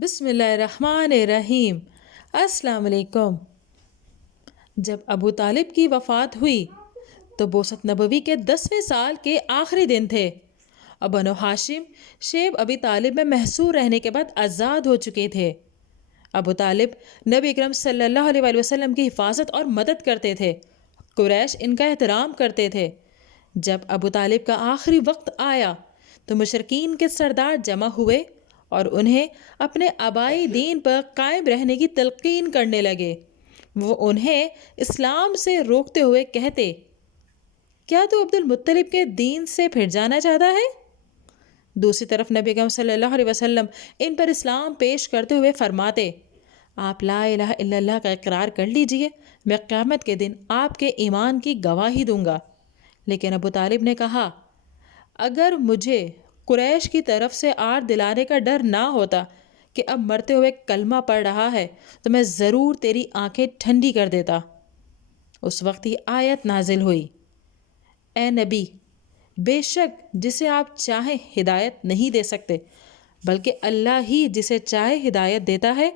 بسم اللہ الرحمن الرحیم۔ السلام علیکم۔ جب ابو طالب کی وفات ہوئی تو بعثت نبوی کے 10ویں سال کے آخری دن تھے اور بنو ہاشم شیب ابی طالب میں محصور رہنے کے بعد آزاد ہو چکے تھے۔ ابو طالب نبی اکرم صلی اللہ علیہ وآلہ وسلم کی حفاظت اور مدد کرتے تھے۔ قریش ان کا احترام کرتے تھے۔ جب ابو طالب کا آخری وقت آیا تو مشرکین کے سردار جمع ہوئے اور انہیں اپنے آبائی دین پر قائم رہنے کی تلقین کرنے لگے۔ وہ انہیں اسلام سے روکتے ہوئے کہتے، کیا تو عبد المطلب کے دین سے پھر جانا چاہتا ہے؟ دوسری طرف نبی اکرم صلی اللہ علیہ وسلم ان پر اسلام پیش کرتے ہوئے فرماتے، آپ لا الہ الا اللہ کا اقرار کر لیجئے، میں قیامت کے دن آپ کے ایمان کی گواہی دوں گا۔ لیکن ابو طالب نے کہا، اگر مجھے قریش کی طرف سے آر دلانے کا ڈر نہ ہوتا کہ اب مرتے ہوئے کلمہ پڑھ رہا ہے تو میں ضرور تیری آنکھیں ٹھنڈی کر دیتا۔ اس وقت یہ آیت نازل ہوئی، اے نبی، بے شک جسے آپ چاہیں ہدایت نہیں دے سکتے بلکہ اللہ ہی جسے چاہے ہدایت دیتا ہے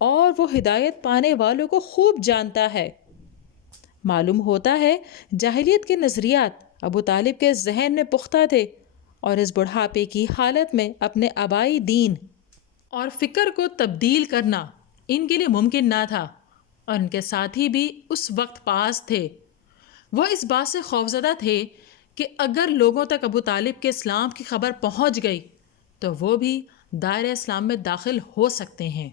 اور وہ ہدایت پانے والوں کو خوب جانتا ہے۔ معلوم ہوتا ہے جاہلیت کے نظریات ابو طالب کے ذہن میں پختہ تھے اور اس بڑھاپے کی حالت میں اپنے آبائی دین اور فکر کو تبدیل کرنا ان کے لیے ممکن نہ تھا، اور ان کے ساتھی بھی اس وقت پاس تھے۔ وہ اس بات سے خوفزدہ تھے کہ اگر لوگوں تک ابو طالب کے اسلام کی خبر پہنچ گئی تو وہ بھی دائرہ اسلام میں داخل ہو سکتے ہیں۔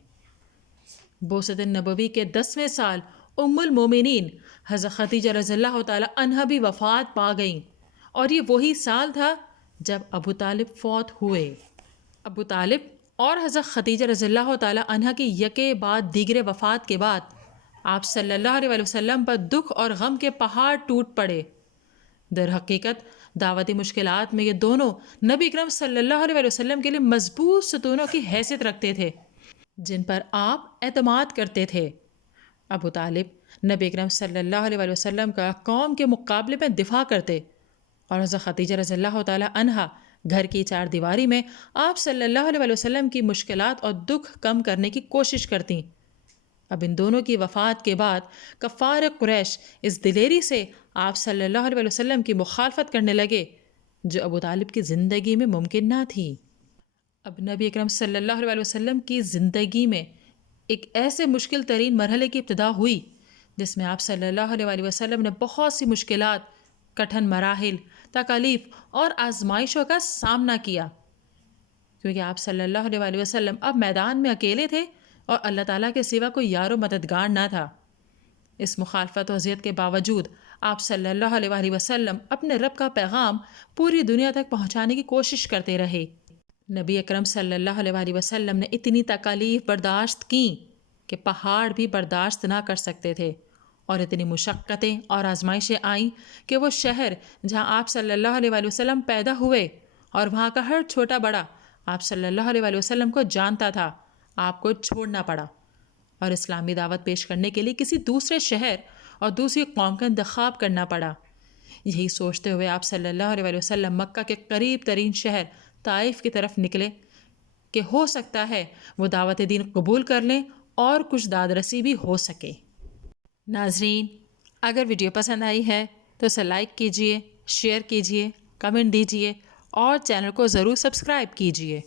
بعثت نبوی کے 10ویں سال ام المومنین حضرت خدیجہ رضی اللہ تعالی عنہا بھی وفات پا گئیں، اور یہ وہی سال تھا جب ابو طالب فوت ہوئے۔ ابو طالب اور حضرت خدیجہ رضی اللہ تعالی عنہا کی یکے بعد دیگرے وفات کے بعد آپ صلی اللہ علیہ وسلم پر دکھ اور غم کے پہاڑ ٹوٹ پڑے۔ در حقیقت دعوتی مشکلات میں یہ دونوں نبی اکرم صلی اللہ علیہ وسلم کے لیے مضبوط ستونوں کی حیثیت رکھتے تھے جن پر آپ اعتماد کرتے تھے۔ ابو طالب نبی اکرم صلی اللہ علیہ وسلم کا قوم کے مقابلے میں دفاع کرتے اور حضرت خدیجہ رضی اللہ تعالی عنہا گھر کی چار دیواری میں آپ صلی اللہ علیہ وسلم کی مشکلات اور دکھ کم کرنے کی کوشش کرتیں۔ اب ان دونوں کی وفات کے بعد کفار قریش اس دلیری سے آپ صلی اللہ علیہ وسلم کی مخالفت کرنے لگے جو ابو طالب کی زندگی میں ممکن نہ تھی۔ اب نبی اکرم صلی اللہ علیہ وسلم کی زندگی میں ایک ایسے مشکل ترین مرحلے کی ابتدا ہوئی جس میں آپ صلی اللہ علیہ وسلم نے بہت سی مشکلات، کٹھن مراحل، تکالیف اور آزمائشوں کا سامنا کیا، کیونکہ آپ صلی اللہ علیہ وسلم اب میدان میں اکیلے تھے اور اللہ تعالیٰ کے سوا کوئی یار و مددگار نہ تھا۔ اس مخالفت و اذیت کے باوجود آپ صلی اللہ علیہ وسلم اپنے رب کا پیغام پوری دنیا تک پہنچانے کی کوشش کرتے رہے۔ نبی اکرم صلی اللہ علیہ وسلم نے اتنی تکالیف برداشت کیں کہ پہاڑ بھی برداشت نہ کر سکتے تھے، اور اتنی مشقتیں اور آزمائشیں آئیں کہ وہ شہر جہاں آپ صلی اللہ علیہ وسلم پیدا ہوئے اور وہاں کا ہر چھوٹا بڑا آپ صلی اللہ علیہ وسلم کو جانتا تھا، آپ کو چھوڑنا پڑا اور اسلامی دعوت پیش کرنے کے لیے کسی دوسرے شہر اور دوسری قوم کا انتخاب کرنا پڑا۔ یہی سوچتے ہوئے آپ صلی اللہ علیہ وسلم مکہ کے قریب ترین شہر طائف کی طرف نکلے کہ ہو سکتا ہے وہ دعوت دین قبول کر لیں اور کچھ داد رسی بھی ہو سکے۔ ناظرین، اگر ویڈیو پسند آئی ہے تو اسے لائک کیجئے، شیئر کیجئے، کمنٹ دیجئے اور چینل کو ضرور سبسکرائب کیجئے۔